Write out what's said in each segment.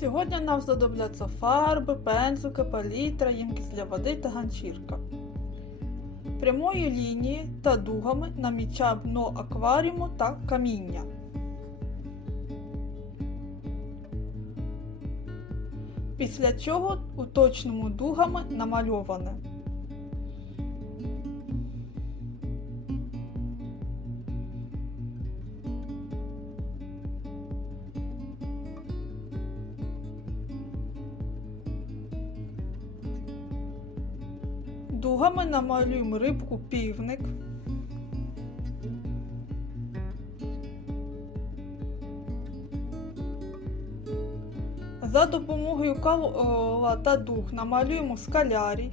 Сьогодні нам знадобляться фарби, пензлики, палітра, ємкість для води та ганчірка. Прямої лінії та дугами намічаємо дно акваріуму та каміння. Після чого уточнимо дугами намальоване. Намалюємо рибку півник. За допомогою кола та дух намалюємо скалярій.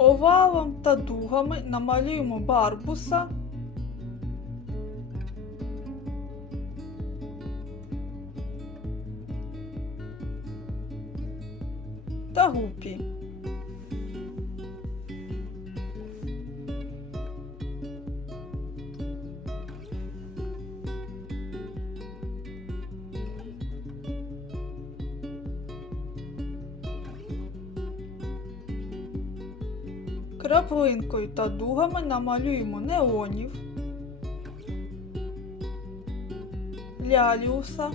Овалом та дугами намалюємо барбуса. Краплинкою та дугами намалюємо неонів, ляліуса,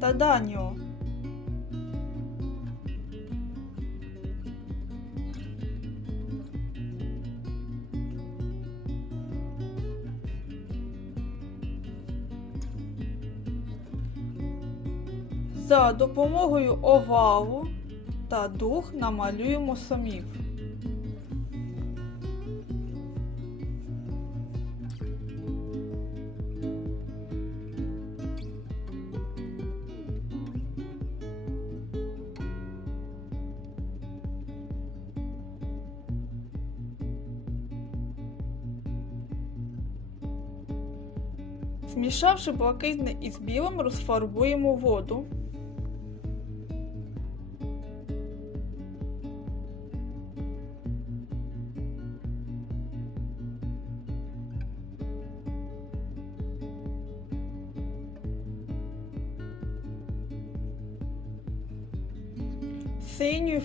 та даніо. За допомогою овалу та дух намалюємо самів. Змішавши блакитне із білим, розфарбуємо воду.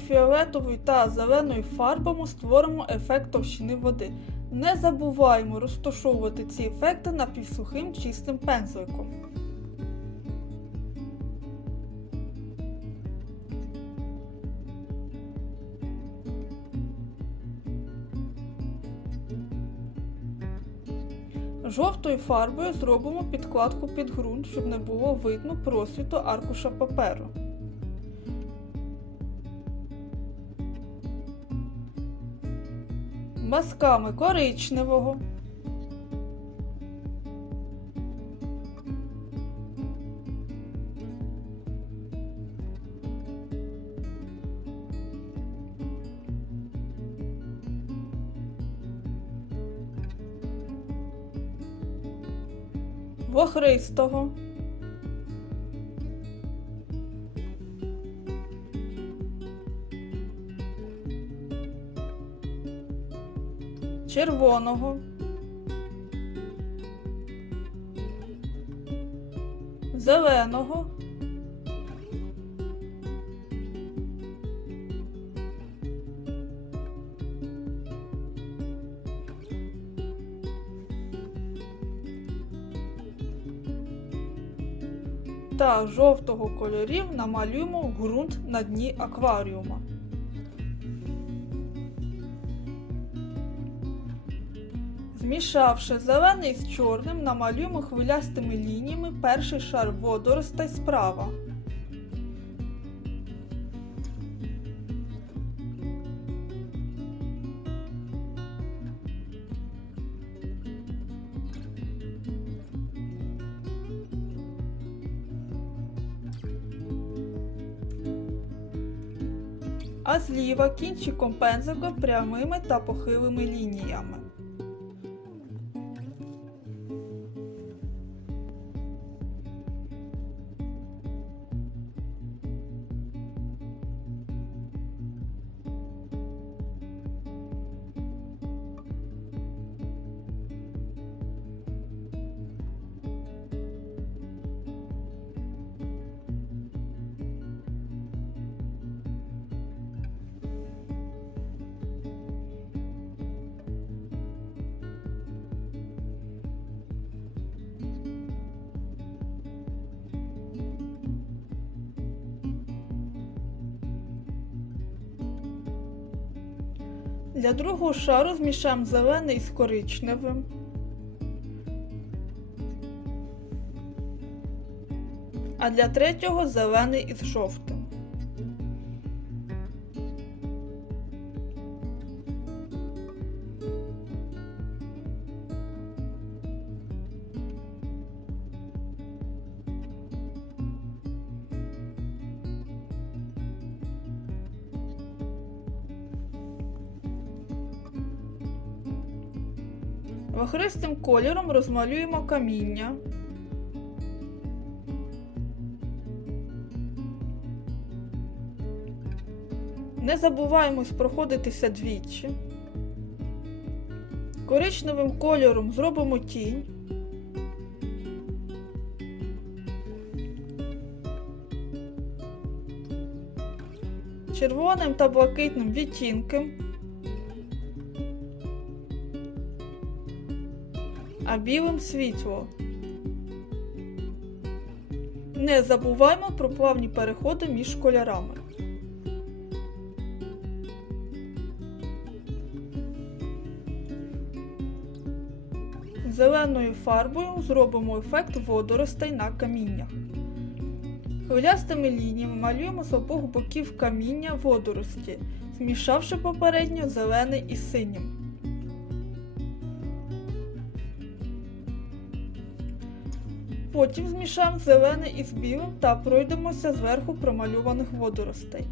Фіолетовою та зеленою фарбами створимо ефект товщини води. Не забуваємо розташовувати ці ефекти напівсухим чистим пензликом. Жовтою фарбою зробимо підкладку під ґрунт, щоб не було видно просвіту аркуша паперу. Мазками коричневого. Вохристого. Червоного, зеленого, та жовтого кольорів намалюємо ґрунт на дні акваріума. Змішавши зелений з чорним, намалюємо хвилястими лініями перший шар водоростей справа. а зліва кінчиком пензика прямими та похилими лініями. Для другого шару змішаємо зелений з коричневим. А для третього зелений із жовтим. Кольором розмалюємо каміння. Не забуваємось проходитися двічі. Коричневим кольором зробимо тінь. Червоним та блакитним відтінком. Білим світло. Не забуваймо про плавні переходи між кольорами. Зеленою фарбою зробимо ефект водоростей на каміннях. Хвилястими лініями малюємо з обох боків каміння водорості, змішавши попередньо зелений із синім. Потім змішаємо зелене із білим та пройдемося зверху промальованих водоростей.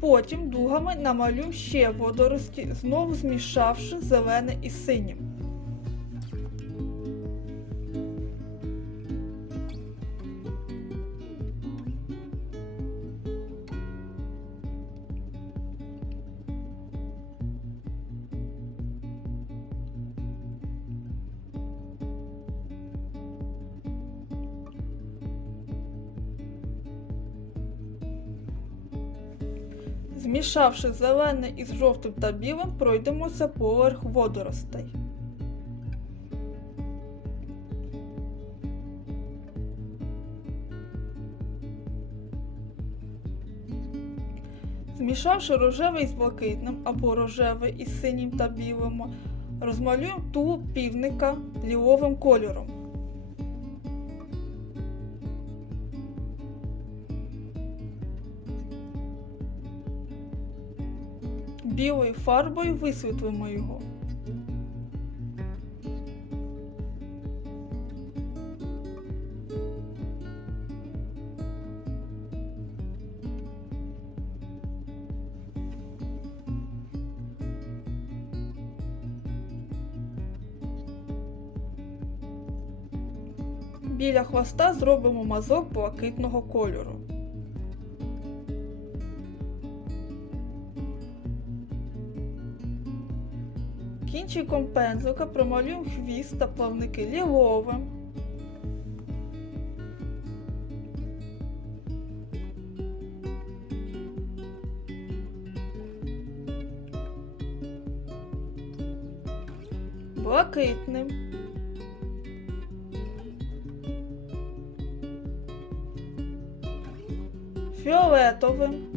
Потім дугами намалюємо ще водорості, знову змішавши зелене із синім. Змішавши зелене із жовтим та білим, пройдемося поверх водоростей. Змішавши рожевий з блакитним або рожевий із синім та білим, розмалюємо тулуб півника ліловим кольором. Білою фарбою висвітлимо його. Біля хвоста зробимо мазок блакитного кольору. Кінчиком пензлика промалюємо хвіст та плавники ліловим. Блакитним. Фіолетовим.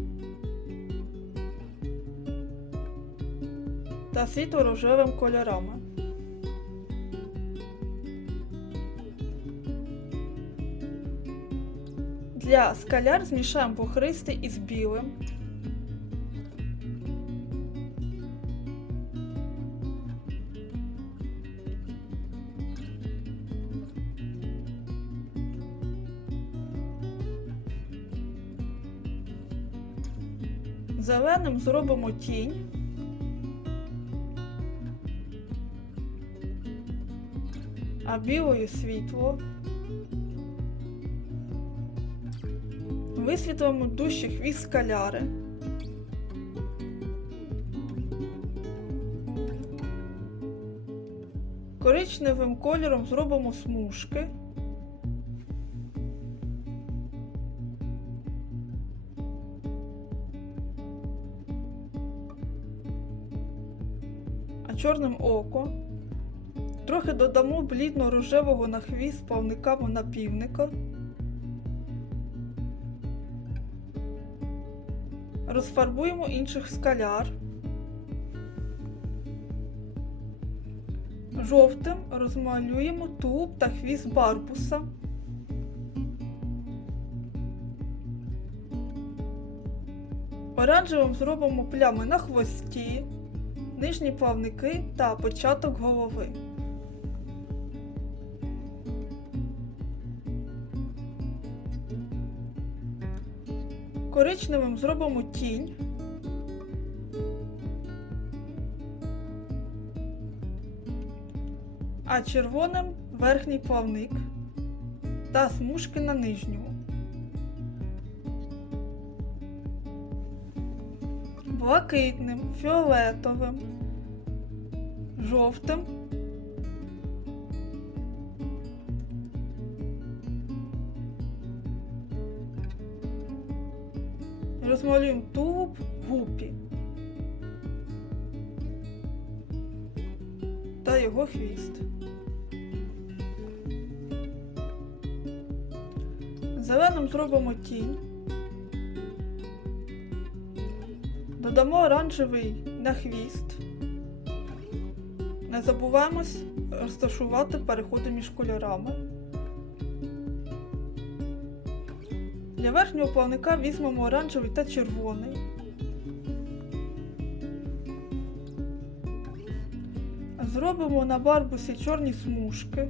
Та світло-рожевим кольорами. Для скаляр змішаємо бухристий із білим. Зеленим зробимо тінь. Білою світло. Висвітлимо дужче хвіст скаляри. Коричневим кольором зробимо смужки. А чорним око. Трохи додамо блідно-рожевого на хвіст плавниками напівника. Розфарбуємо інших скаляр. Жовтим розмалюємо тулуб та хвіст барбуса. Оранжевим зробимо плями на хвості, нижні плавники та початок голови. Коричневим зробимо тінь. А червоним верхній плавник та смужки на нижньому. Блакитним, фіолетовим, жовтим. Розмалюємо тулуб гупі та його хвіст. Зеленим зробимо тінь. Додамо оранжевий на хвіст. Не забуваємось розташувати переходи між кольорами. Для верхнього плавника візьмемо оранжевий та червоний. Зробимо на барбусі чорні смужки.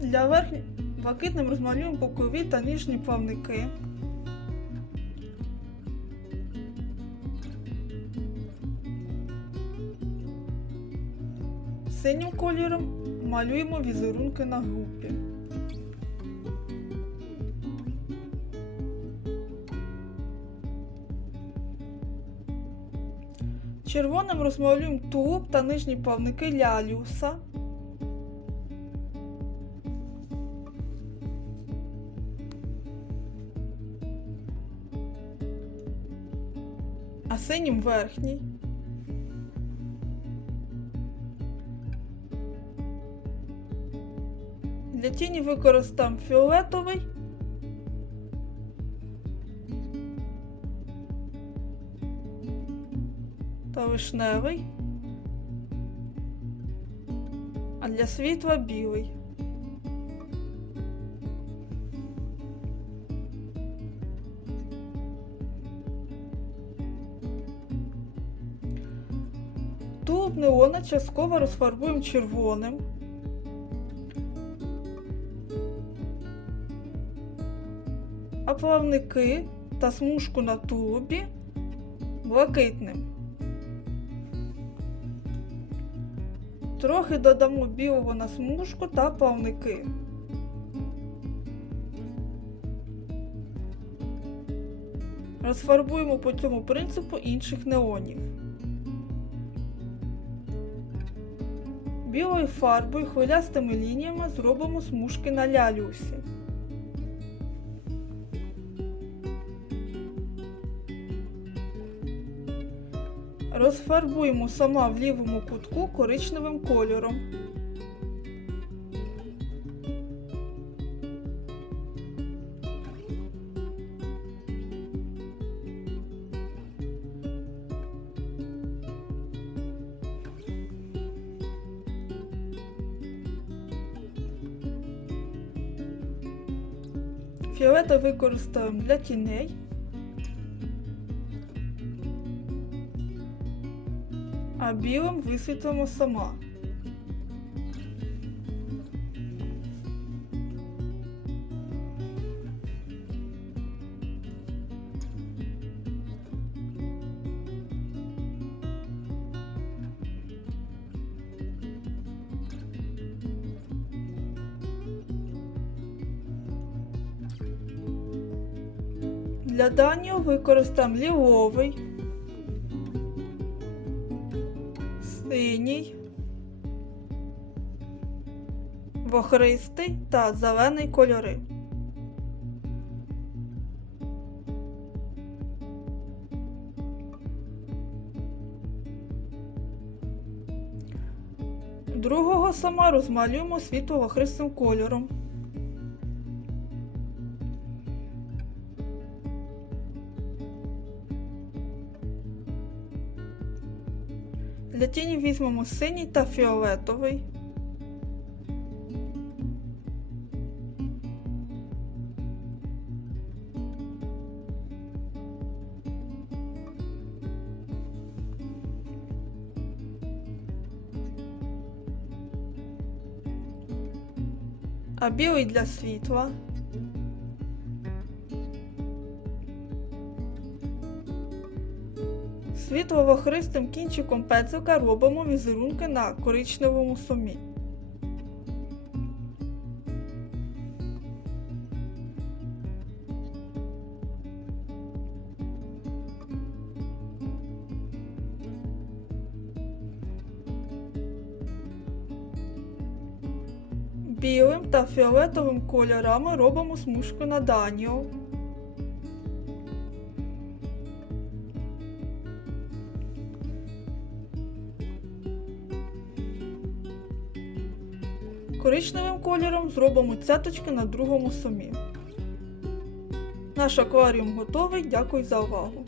Для верхніх блакитним розмалюємо бокові та нижні плавники. Синім кольором малюємо візерунки на групі. Червоним розмалюємо тулуб та нижні плавники лялюса. А синім верхній. Для тіні використаємо фіолетовий. Та вишневий. А для світла білий. Тулуб неона частково розфарбуємо червоним. Плавники та смужку на тулубі блакитним. Трохи додамо білого на смужку та плавники. Розфарбуємо по цьому принципу інших неонів. Білою фарбою хвилястими лініями зробимо смужки на лялюсі. Розфарбуємо сама в лівому кутку коричневим кольором. Фіолетовий використаємо для тіней. Білим висвітлимо сама. Для данього використаємо ліловий. Вохристий та зелений кольори. другого сама розмалюємо світло-вахристим кольором. Для тіні візьмемо синій та фіолетовий. А білий для світла. Світлово-христим кінчиком пензлика робимо візерунки на коричневому сумі. Білим та фіолетовим кольорами робимо смужку на Даніо. Коричневим кольором зробимо цяточки на другому сумі. Наш акваріум готовий. Дякую за увагу!